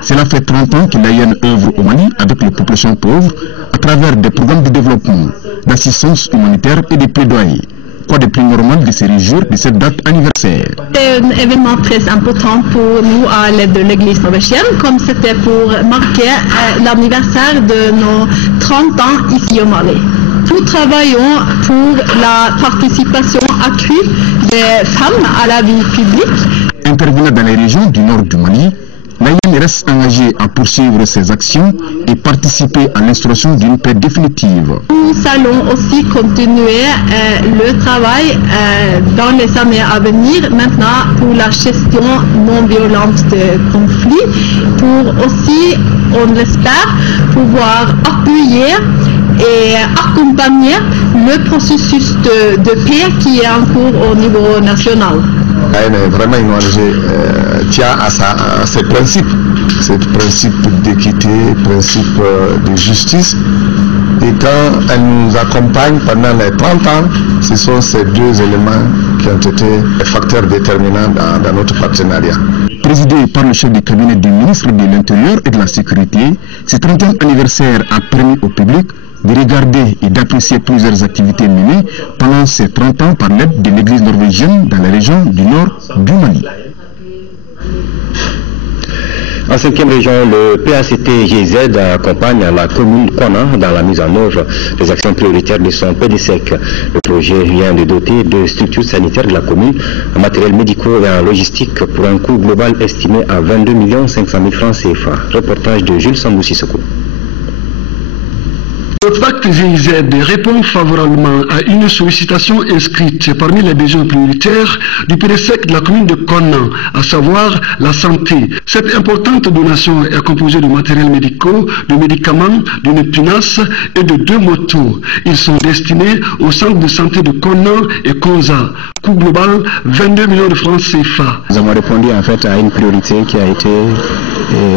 Cela fait 30 ans que l'AIN œuvre au Mali avec les populations pauvres à travers des programmes de développement, d'assistance humanitaire et de plaidoyer. Quoi de plus normal de se réjouir de cette date anniversaire? C'est un événement très important pour nous à l'aide de l'église norvégienne, comme c'était pour marquer l'anniversaire de nos 30 ans ici au Mali. Nous travaillons pour la participation accrue des femmes à la vie publique. Intervenant dans les régions du nord du Mali, l'AIN reste engagée à poursuivre ses actions et participer à l'instauration d'une paix définitive. Nous allons aussi continuer le travail dans les années à venir, maintenant pour la gestion non violente des conflits, pour aussi, on l'espère, pouvoir appuyer et accompagner le processus de paix qui est en cours au niveau national. Vraiment une ONG tient à ses principes, d'équité, principe de justice. Et quand elle nous accompagne pendant les 30 ans, ce sont ces deux éléments qui ont été des facteurs déterminants dans notre partenariat. Présidé par le chef du cabinet du ministre de l'Intérieur et de la Sécurité, ce 30e anniversaire a permis au public de regarder et d'apprécier plusieurs activités menées pendant ces 30 ans par l'aide de l'église norvégienne dans la région du nord du Mali. En 5e région, le PACT-GIZ accompagne la commune Kona dans la mise en œuvre des actions prioritaires de son PDSEC. Le projet vient de doter de structures sanitaires de la commune en matériel médicaux et en logistique pour un coût global estimé à 22 500 000 francs CFA. Reportage de Jules Sambou-Sissoko. Le pacte GIZ répond favorablement à une sollicitation inscrite parmi les besoins prioritaires du PDSEC de la commune de Kona, à savoir la santé. Cette importante donation est composée de matériels médicaux, de médicaments, d'une pinasse et de 2 motos. Ils sont destinés au centre de santé de Kona et Konza. Coût global 22 millions de francs CFA. Nous avons répondu en fait à une priorité qui a été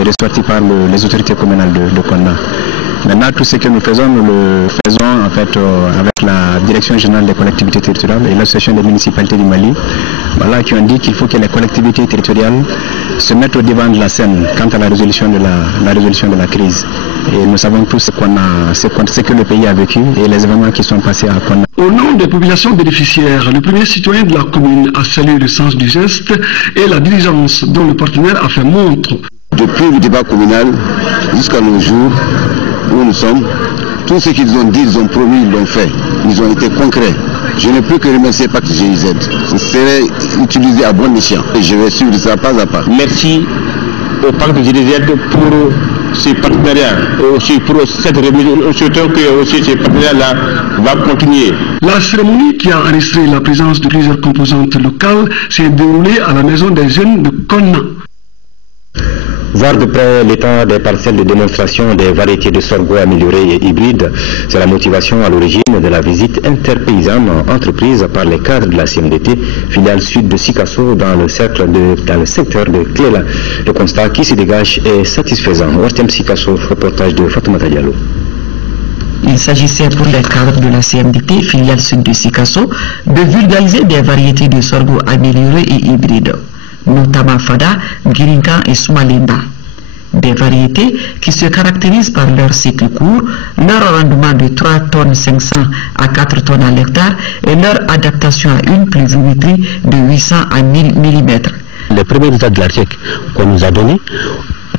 ressortie par les autorités communales de Kona. Maintenant, tout ce que nous faisons en fait avec la Direction générale des collectivités territoriales et l'association des municipalités du Mali, voilà, qui ont dit qu'il faut que les collectivités territoriales se mettent au devant de la scène quant à la résolution de la crise. Et nous savons tous ce que le pays a vécu et les événements qui sont passés à Kona. Au nom des populations bénéficiaires, le premier citoyen de la commune a salué le sens du geste et la diligence dont le partenaire a fait montre. Depuis le débat communal jusqu'à nos jours où nous sommes, tout ce qu'ils ont dit, ils ont promis, ils l'ont fait. Ils ont été concrets. Je n'ai plus que remercier Pacte GIZ. Ce serait utilisé à bon escient. Et je vais suivre ça pas à pas. Merci au Pacte GIZ pour ces partenariats, aussi pour cette remise. Nous souhaitons que aussi ces partenariats-là vont continuer. La cérémonie qui a enregistré la présence de plusieurs composantes locales s'est déroulée à la maison des jeunes de Kona. Voir de près l'état des parcelles de démonstration des variétés de sorgho améliorées et hybrides, c'est la motivation à l'origine de la visite interpaysanne entreprise par les cadres de la CMDT, filiale sud de Sikasso, dans le secteur de Cléla. Le constat qui se dégage est satisfaisant. Ortem Sikasso, reportage de Fatoumata Diallo. Il s'agissait pour les cadres de la CMDT, filiale sud de Sikasso, de vulgariser des variétés de sorgho améliorées et hybrides, notamment Fada, Girinka et Soumalinda. Des variétés qui se caractérisent par leur cycle court, leur rendement de 3 tonnes 500 à 4 tonnes à l'hectare et leur adaptation à une pluviométrie de 800 à 1000 mm. Les premiers résultats de l'article qu'on nous a donné,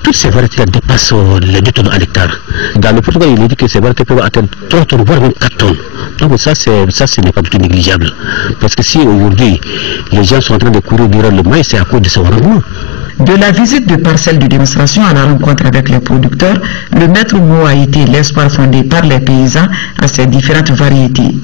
toutes ces variétés dépassent les 2 tonnes à l'hectare. Dans le protocole, il est dit que ces variétés peuvent atteindre 3 tonnes, voire même 4 tonnes. Donc ça, ce n'est pas du tout négligeable. Parce que si aujourd'hui, les gens sont en train de courir durant le maïs, c'est à cause de ce rendement. De la visite de parcelles de démonstration à la rencontre avec les producteurs, le maître mot a été l'espoir fondé par les paysans à ces différentes variétés.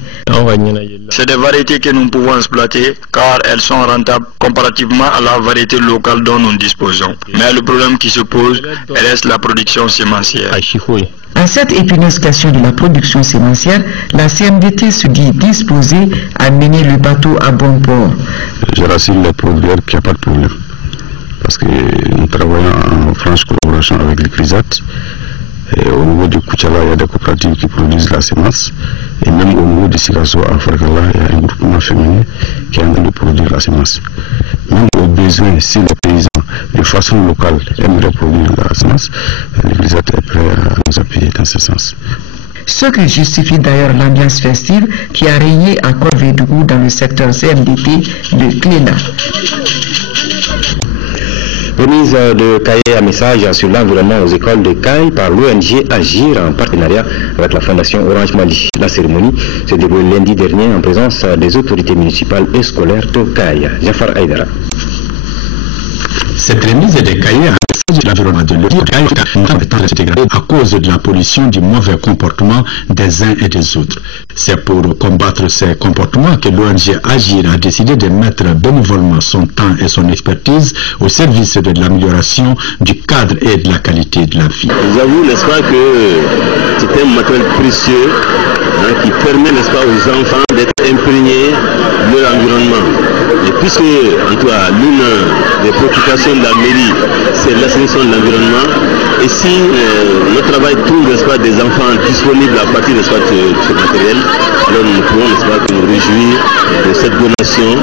C'est des variétés que nous pouvons exploiter car elles sont rentables comparativement à la variété locale dont nous disposons. Mais le problème qui se pose reste la production sémencière. À cette épineuse question de la production sémencière, la CMDT se dit disposée à mener le bateau à bon port. Je rassure les producteurs qu'il n'y a pas de problème. Parce que nous travaillons en franche collaboration avec les CRISAT. Et au niveau du Kouchala, il y a des coopératives qui produisent la semence. Et même au niveau du Sikasso, à Farkala, il y a un groupement féminin qui est en train de produire la semence. Même au besoin, si les paysans de façon locale aimeraient produire la semence, les CRISAT est prêt à nous appuyer dans ce sens. Ce qui justifie d'ailleurs l'ambiance festive qui a régné à Corvédougou dans le secteur CMDT de Cléna. Remise de cahiers à message sur l'environnement aux écoles de Caille par l'ONG Agir en partenariat avec la Fondation Orange Mali. La cérémonie s'est déroulée lundi dernier en présence des autorités municipales et scolaires de Caille. Jafar Aïdara. Cette remise des cahiers à message de l'environnement de l'ONG à cause de la pollution du mauvais comportement des uns et des autres. C'est pour combattre ces comportements que l'ONG Agir a décidé de mettre bénévolement son temps et son expertise au service de l'amélioration du cadre et de la qualité de la vie. J'avoue, n'est-ce pas, que c'est un matériel précieux qui permet, n'est-ce pas, aux enfants d'être imprégnés de l'environnement. Et puisque, en tout cas, l'une des préoccupations de la mairie, c'est l'assainissement de l'environnement, et si notre travail trouve, n'est-ce pas, des enfants disponibles à partir, n'est-ce pas, de ce matériel, alors nous pouvons, n'est-ce pas, nous réjouir de cette donation.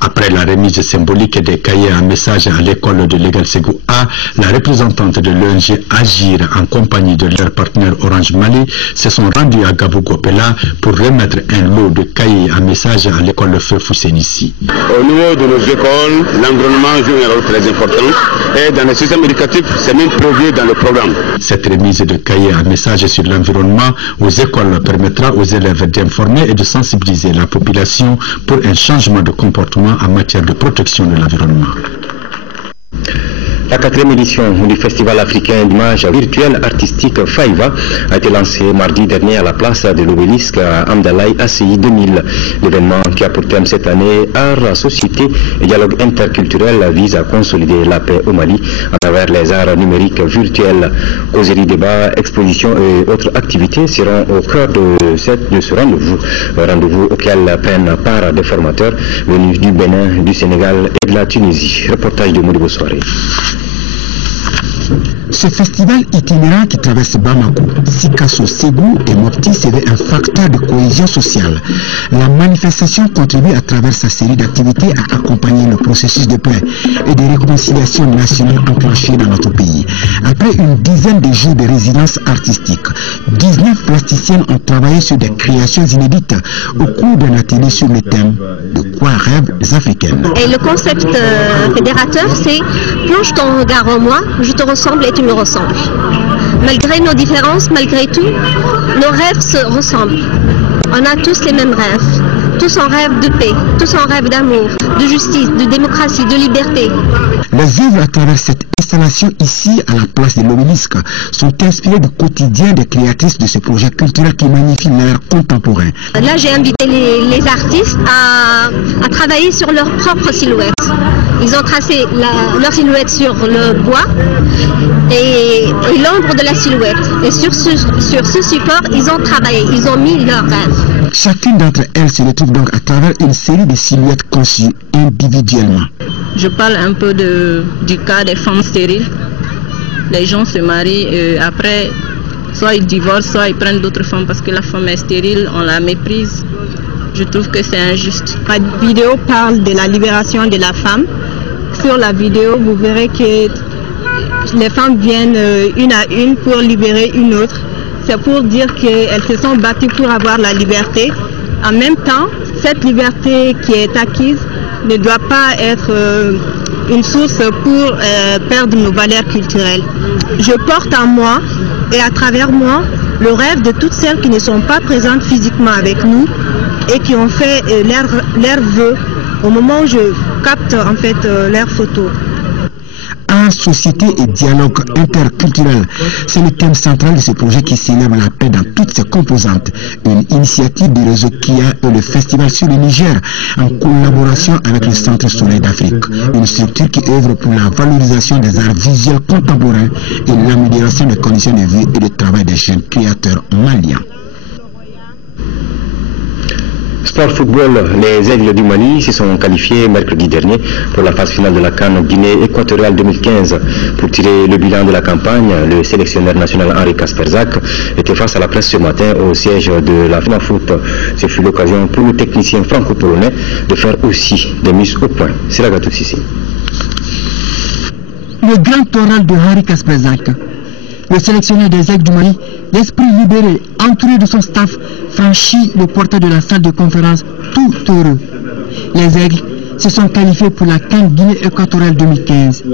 Après la remise symbolique des cahiers à message à l'école de l'Égal Ségou A, la représentante de l'ONG Agir en compagnie de leur partenaire Orange Mali se sont rendus à Gabou-Gopela pour remettre un lot de cahiers à message à l'école Feu Foussénissi. Au niveau de nos écoles, l'environnement joue un rôle très important et dans le système éducatif, c'est même prévu dans le programme. Cette remise de cahiers à message sur l'environnement aux écoles permettra aux élèves d'informer et de sensibiliser la population pour un changement de comportement en matière de protection de l'environnement. La 4e édition du Festival africain d'images virtuelles artistiques Faïva a été lancée mardi dernier à la place de l'obélisque à Amdalaï ACI 2000. L'événement qui a pour thème cette année Art, Société et Dialogue interculturel vise à consolider la paix au Mali à travers les arts numériques virtuels. Causeries, débats, expositions et autres activités seront au cœur de ce rendez-vous auquel prennent part des formateurs venus du Bénin, du Sénégal et de la Tunisie. Reportage de Modibo Soirée. Ce festival itinérant qui traverse Bamako, Sikasso, Ségou et Mopti serait un facteur de cohésion sociale. La manifestation contribue à travers sa série d'activités à accompagner le processus de paix et de réconciliation nationale enclenché dans notre pays. Après une dizaine de jours de résidence artistique, 19 plasticiennes ont travaillé sur des créations inédites au cours d'un atelier sur le thème de quoi rêvent les Africaines. Et le concept fédérateur, c'est plonge ton regard en moi, je te ressemble et tu me ressembles. Malgré nos différences, malgré tout, nos rêves se ressemblent. On a tous les mêmes rêves. Tous en rêvent de paix, tous en rêvent d'amour, de justice, de démocratie, de liberté. Les œuvres à travers cette installation ici à la place de l'obélisque sont inspirées du quotidien des créatrices de ce projet culturel qui magnifie l'art contemporain. Là, j'ai invité les artistes à travailler sur leur propre silhouette. Ils ont tracé leur silhouette sur le bois et l'ombre de la silhouette. Et sur ce support, ils ont travaillé, ils ont mis leurs rêves. Chacune d'entre elles se retrouve donc à travers une série de silhouettes conçues individuellement. Je parle un peu du cas des femmes stériles. Les gens se marient et après, soit ils divorcent, soit ils prennent d'autres femmes parce que la femme est stérile, on la méprise. Je trouve que c'est injuste. Ma vidéo parle de la libération de la femme. Sur la vidéo, vous verrez que les femmes viennent une à une pour libérer une autre. C'est pour dire qu'elles se sont battues pour avoir la liberté. En même temps, cette liberté qui est acquise ne doit pas être une source pour perdre nos valeurs culturelles. Je porte en moi et à travers moi le rêve de toutes celles qui ne sont pas présentes physiquement avec nous et qui ont fait leurs vœux au moment où je capte en fait leurs photos. Art, société et dialogue interculturel. C'est le thème central de ce projet qui célèbre la paix dans toutes ses composantes. Une initiative du réseau KIA et le Festival sur le Niger en collaboration avec le Centre Soleil d'Afrique. Une structure qui œuvre pour la valorisation des arts visuels contemporains et l'amélioration des conditions de vie et de travail des jeunes créateurs maliens. Sport football, les Aigles du Mali se sont qualifiés mercredi dernier pour la phase finale de la CAN Guinée équatoriale 2015. Pour tirer le bilan de la campagne, le sélectionneur national Henri Kasperzak était face à la presse ce matin au siège de la FENAFOOT. Ce fut l'occasion pour le technicien franco-polonais de faire aussi des mises au point. C'est la gâteau ici. Le grand oral de Henri Kasperzak, le sélectionneur des Aigles du Mali, l'esprit libéré, entouré de son staff, franchit le portail de la salle de conférence tout heureux. Les Aigles se sont qualifiés pour la CAN Guinée équatoriale 2015.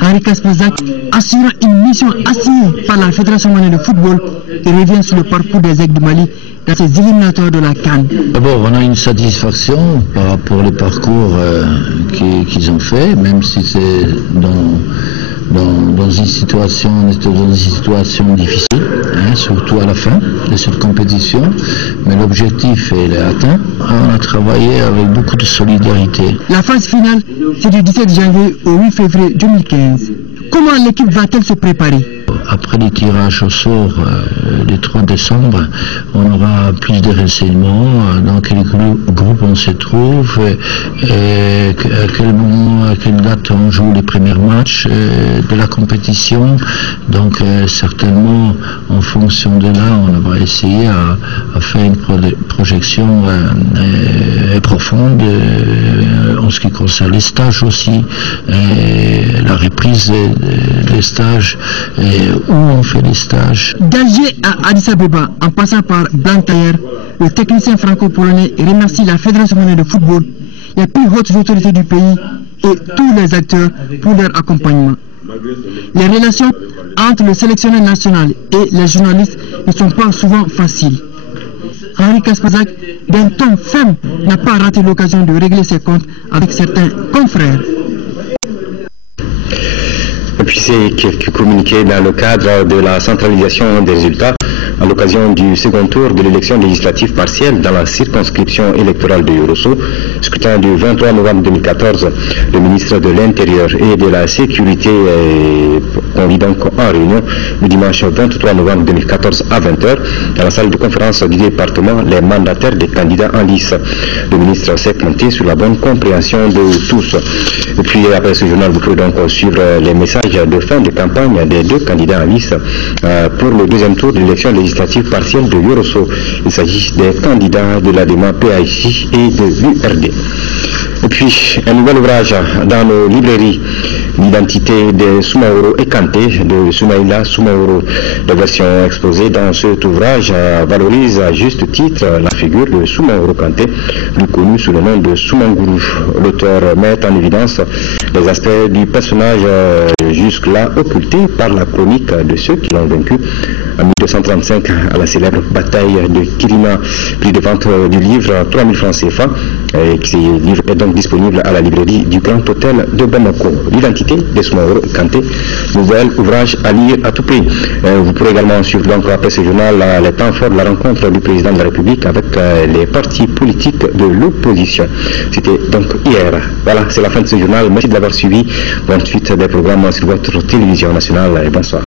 Henri Kasperzak, assurant une mission assignée par la Fédération malienne de football, revient sur le parcours des Aigles du Mali dans ces éliminatoires de la CAN. D'abord, on a une satisfaction par rapport au parcours qu'ils ont fait, même si c'est dans une situation difficile, surtout à la fin de cette compétition, mais l'objectif est atteint. On a travaillé avec beaucoup de solidarité. La phase finale, c'est du 17 janvier au 8 février 2015. Comment l'équipe va-t-elle se préparer? Après les tirages au sort le 3 décembre, on aura plus de renseignements dans quel groupe on se trouve, et à quel moment, à quelle date on joue les premiers matchs de la compétition. Donc certainement, en fonction de là, on va essayer à faire une projection profonde en ce qui concerne les stages aussi, la reprise des stages, où on fait les stages. D'Alger à Addis Abeba, en passant par Blantyre, le technicien franco-polonais remercie la Fédération malienne de football, les plus hautes autorités du pays et tous les acteurs pour leur accompagnement. Les relations entre le sélectionneur national et les journalistes ne sont pas souvent faciles. Henri Kasperzak, d'un ton ferme, n'a pas raté l'occasion de régler ses comptes avec certains confrères. Et puis c'est quelques communiqués dans le cadre de la centralisation des résultats à l'occasion du second tour de l'élection législative partielle dans la circonscription électorale de Yorosso, scrutin du 23 novembre 2014. Le ministre de l'Intérieur et de la Sécurité est convié donc en réunion le dimanche 23 novembre 2014 à 20h dans la salle de conférence du département les mandataires des candidats en lice. Le ministre s'est compté sur la bonne compréhension de tous. Et puis après ce journal, vous pouvez donc suivre les messages de fin de campagne des deux candidats en lice pour le deuxième tour de l'élection législative partielle de Yorosso. Il s'agit des candidats de l'ADEMA, PAIJ et de l'URD. Et puis, un nouvel ouvrage dans nos librairies, l'identité de Soumaoro et Kanté, de Soumaïla Soumaoro. La version exposée dans cet ouvrage valorise à juste titre la figure de Soumaoro Kanté, plus connu sous le nom de Soumanguru. L'auteur met en évidence les aspects du personnage jusque-là occultés par la chronique de ceux qui l'ont vaincu en 1235 à la célèbre bataille de Kirima. Prix de vente du livre 3000 francs CFA. Ce livre est donc disponible à la librairie du Grand Hôtel de Bamako. L'identité de Soumaoro Kanté, nouvel ouvrage à lire à tout prix. Vous pourrez également suivre donc après ce journal les temps forts de la rencontre du président de la République avec les partis politiques de l'opposition. C'était donc hier. Voilà, c'est la fin de ce journal. Merci de l'avoir suivi. Bonne suite des programmes sur votre télévision nationale et bonsoir.